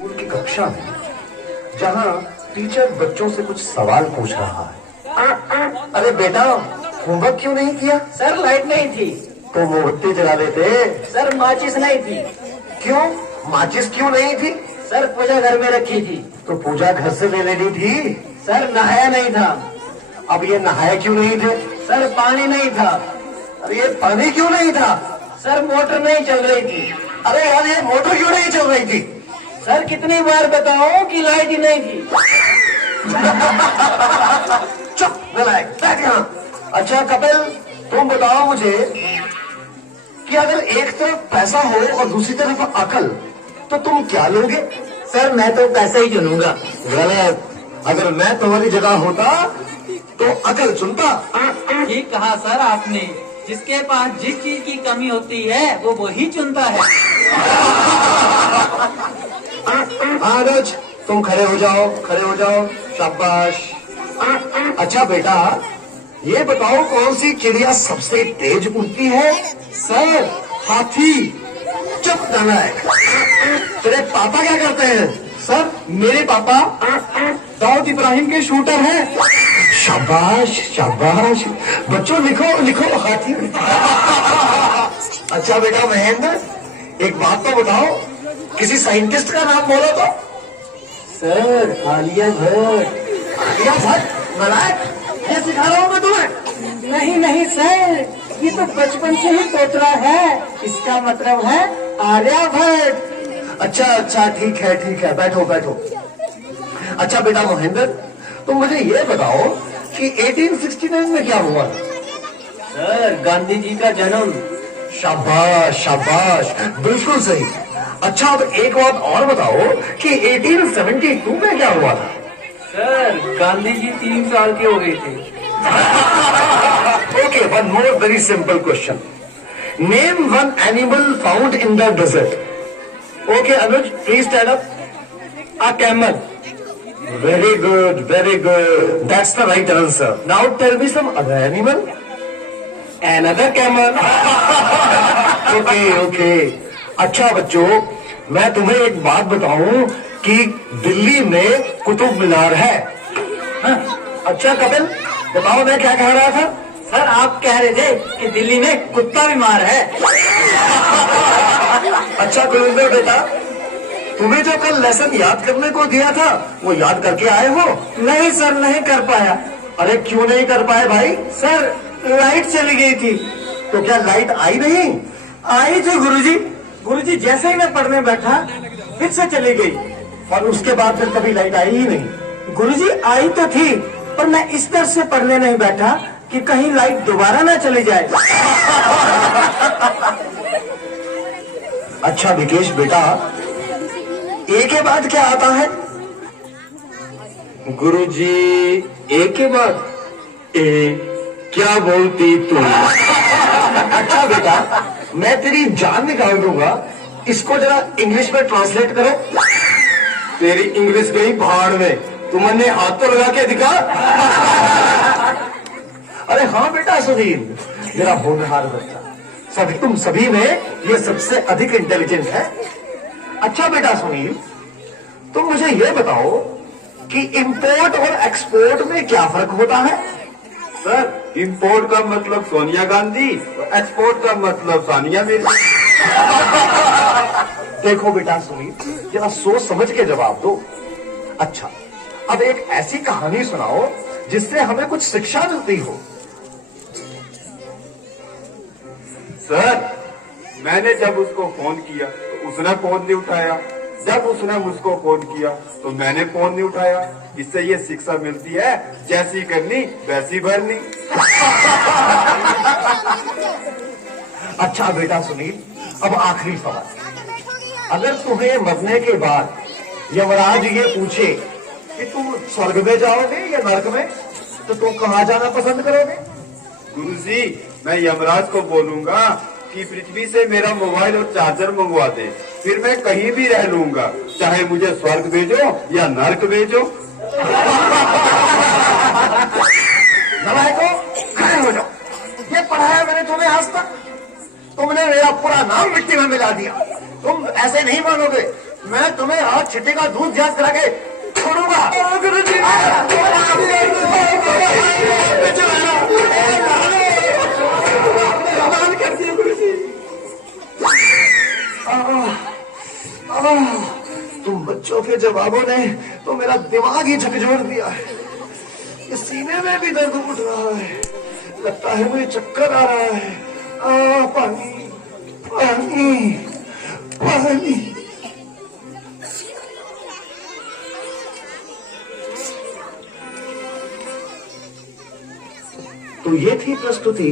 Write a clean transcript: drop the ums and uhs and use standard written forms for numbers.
School की कक्षा में जहाँ टीचर बच्चों से कुछ सवाल पूछ रहा है। अरे बेटा, होमवर्क क्यों नहीं किया? सर लाइट नहीं थी। तो मोमबत्ती जला देते। सर माचिस नहीं थी। क्यों? माचिस क्यों नहीं थी? सर पूजा घर में रखी थी। तो पूजा घर से ले लेनी थी। सर नहाया नहीं था। अब ये नहाए क्यों नहीं थे? सर पानी नहीं था। अरे ये पानी क्यों नहीं था? सर मोटर नहीं चल रही थी। अरे यार, ये मोटर क्यों नहीं चल रही थी? सर कितनी बार बताऊं कि लाइट ही नहीं थी। चुप नालायक, बैठ यहाँ। अच्छा कपिल, तुम बताओ मुझे कि अगर एक तरफ पैसा हो और दूसरी तरफ अकल, तो तुम क्या लोगे? सर मैं तो पैसे ही चुनूंगा। गलत। अगर मैं तुम्हारी जगह होता तो अकल चुनता। ठीक कहा सर आपने। जिसके पास जिस चीज की कमी होती है वो वही चुनता है। हाँ रोज, तुम खड़े हो जाओ, खड़े हो जाओ, शाबाश। अच्छा बेटा, ये बताओ कौन सी चिड़िया सबसे तेज उड़ती है? सर हाथी। चुप नालायक। तेरे पापा क्या करते हैं? सर मेरे पापा दाऊद इब्राहिम के शूटर हैं। शाबाश शाबाश। बच्चों लिखो लिखो, हाथी। अच्छा बेटा महेंद्र, एक बात तो बताओ, किसी साइंटिस्ट का नाम बोलो तो। सर आलिया भट्ट। आलिया भट्ट? नालायक, ये सिखा रहा हूँ मैं तुम्हें। नहीं नहीं सर, ये तो बचपन से ही तोतरा है। इसका मतलब है आर्यभट्ट। अच्छा अच्छा, ठीक है, बैठो बैठो। अच्छा बेटा महेंद्र, तुम मुझे ये बताओ कि 1869 में क्या हुआ? सर गांधी जी का जन्म। शाबाश शाबाश, बिल्कुल सही। अच्छा अब एक बात और बताओ कि 1872 में क्या हुआ था? सर गांधी जी 3 साल के हो गए थे। Okay, one more very simple question. Name one animal found in the desert. Okay, Anuj, please stand up. A camel. Very good, very good. That's the right answer. Now tell me some other animal. Another camel. Okay, okay. अच्छा बच्चों, मैं तुम्हें एक बात बताऊं कि दिल्ली में कुतुब मीनार है। हाँ? अच्छा कपिल, बताओ मैं क्या कह रहा था? सर आप कह रहे थे कि दिल्ली में कुत्ता बीमार है। अच्छा कुलविंदर बेटा, तुम्हें जो कल लेसन याद करने को दिया था, वो याद करके आए हो? नहीं सर, नहीं कर पाया। अरे क्यों नहीं कर पाए भाई? सर लाइट चली गई थी। तो क्या लाइट आई नहीं? आई थी गुरुजी। गुरुजी जैसे ही मैं पढ़ने बैठा फिर से चली गई। और उसके बाद फिर कभी लाइट आई ही नहीं? गुरुजी आई तो थी, पर मैं इस तरह से पढ़ने नहीं बैठा कि कहीं लाइट दोबारा ना चली जाए। अच्छा विकेश बेटा, ए के बाद क्या आता है? गुरुजी ए के बाद ए, क्या बोलती तू? अच्छा बेटा, मैं तेरी जान निकाल दूंगा, इसको जरा इंग्लिश में ट्रांसलेट करो। तेरी इंग्लिश गई भाड़ में, तुमने हाथ तो लगा के दिखा। अरे हाँ बेटा सुनील, मेरा होनहार बच्चा, तुम सभी में ये सबसे अधिक इंटेलिजेंट है। अच्छा बेटा सुनील, तुम मुझे ये बताओ कि इंपोर्ट और एक्सपोर्ट में क्या फर्क होता है? सर इंपोर्ट का मतलब सोनिया गांधी और एक्सपोर्ट का मतलब सानिया मिर्जा। देखो बेटा सुनील, जरा सोच समझ के जवाब दो। अच्छा, अब एक ऐसी कहानी सुनाओ जिससे हमें कुछ शिक्षा मिलती हो। सर मैंने जब उसको फोन किया तो उसने फोन नहीं उठाया, जब उसने मुझको फोन किया तो मैंने फोन नहीं उठाया। इससे ये शिक्षा मिलती है, जैसी करनी वैसी भरनी। अच्छा बेटा सुनील, अब आखिरी सवाल, अगर तुम्हें मरने के बाद यमराज ये पूछे कि तुम स्वर्ग में जाओगे या नरक में, तो तुम कहाँ जाना पसंद करोगे? गुरुजी मैं यमराज को बोलूंगा कि पृथ्वी से मेरा मोबाइल और चार्जर मंगवा दे, फिर मैं कहीं भी रह लूंगा, चाहे मुझे स्वर्ग भेजो या नरक भेजो। नलायको, खड़े हो जाओ। ये पढ़ाया मैंने तुम्हें आज तक, तुमने मेरा पूरा नाम मिट्टी में मिला दिया। तुम ऐसे नहीं मानोगे। मैं तुम्हें आज छिट्टी का दूध जांच करा के छोड़ूंगा। गुरुजी कर दिया गुरुजी। तुम बच्चों के जवाबों ने तो मेरा दिमाग ही झकझोर दिया है। इस सीने में भी दर्द उठ रहा है, लगता है मुझे चक्कर आ रहा है। पानी पानी पानी। तो ये थी प्रस्तुति